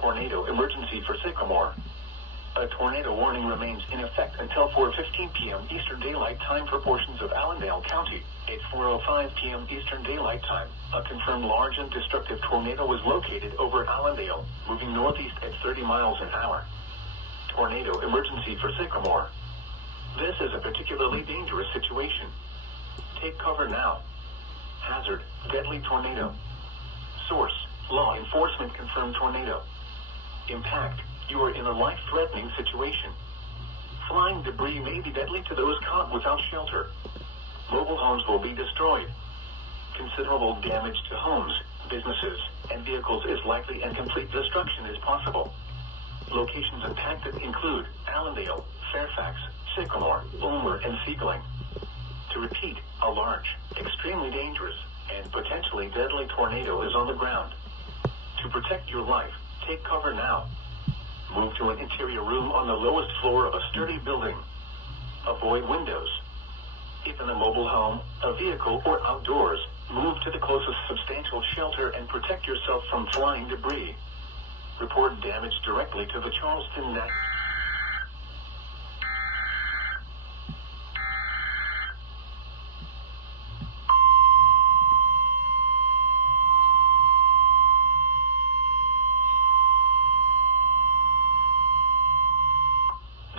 Tornado emergency for Sycamore. A tornado warning remains in effect until 4:15 p.m. Eastern Daylight Time for portions of Allendale County. At 4:05 p.m. Eastern Daylight Time, a confirmed large and destructive tornado was located over Allendale, moving northeast at 30 miles an hour. Tornado emergency for Sycamore. This is a particularly dangerous situation. Take cover now. Hazard, deadly tornado. Source, law enforcement confirmed tornado. Impact, you are in a life-threatening situation. Flying debris may be deadly to those caught without shelter. Mobile homes will be destroyed. Considerable damage to homes, businesses, and vehicles is likely, and complete destruction is possible. Locations impacted include Allendale, Fairfax, Sycamore, Ulmer, and SEIGLING. To repeat, a large, extremely dangerous, and potentially deadly tornado is on the ground. To protect your life, take cover now. Move to an interior room on the lowest floor of a sturdy building. Avoid windows. If in a mobile home, a vehicle, or outdoors, move to the closest substantial shelter and protect yourself from flying debris. Report damage directly to the Charleston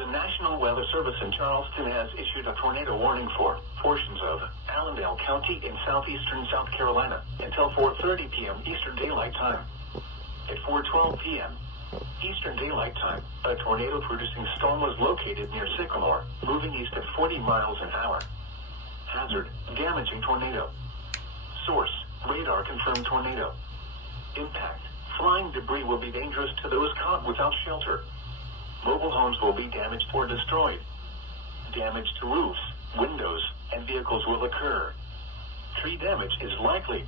The National Weather Service in Charleston has issued a tornado warning for portions of Allendale County in southeastern South Carolina until 4:30 p.m. Eastern Daylight Time. At 4:12 p.m. Eastern Daylight Time, a tornado-producing storm was located near Sycamore, moving east at 40 miles an hour. Hazard, damaging tornado. Source, radar confirmed tornado. Impact, flying debris will be dangerous to those caught without shelter. Mobile homes will be damaged or destroyed. Damage to roofs, windows, and vehicles will occur. Tree damage is likely.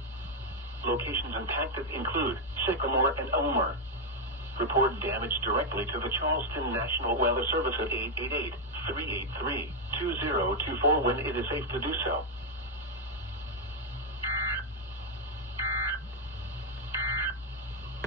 Locations impacted include Sycamore and Ulmer. Report damage directly to the Charleston National Weather Service at 888-383-2024 when it is safe to do so.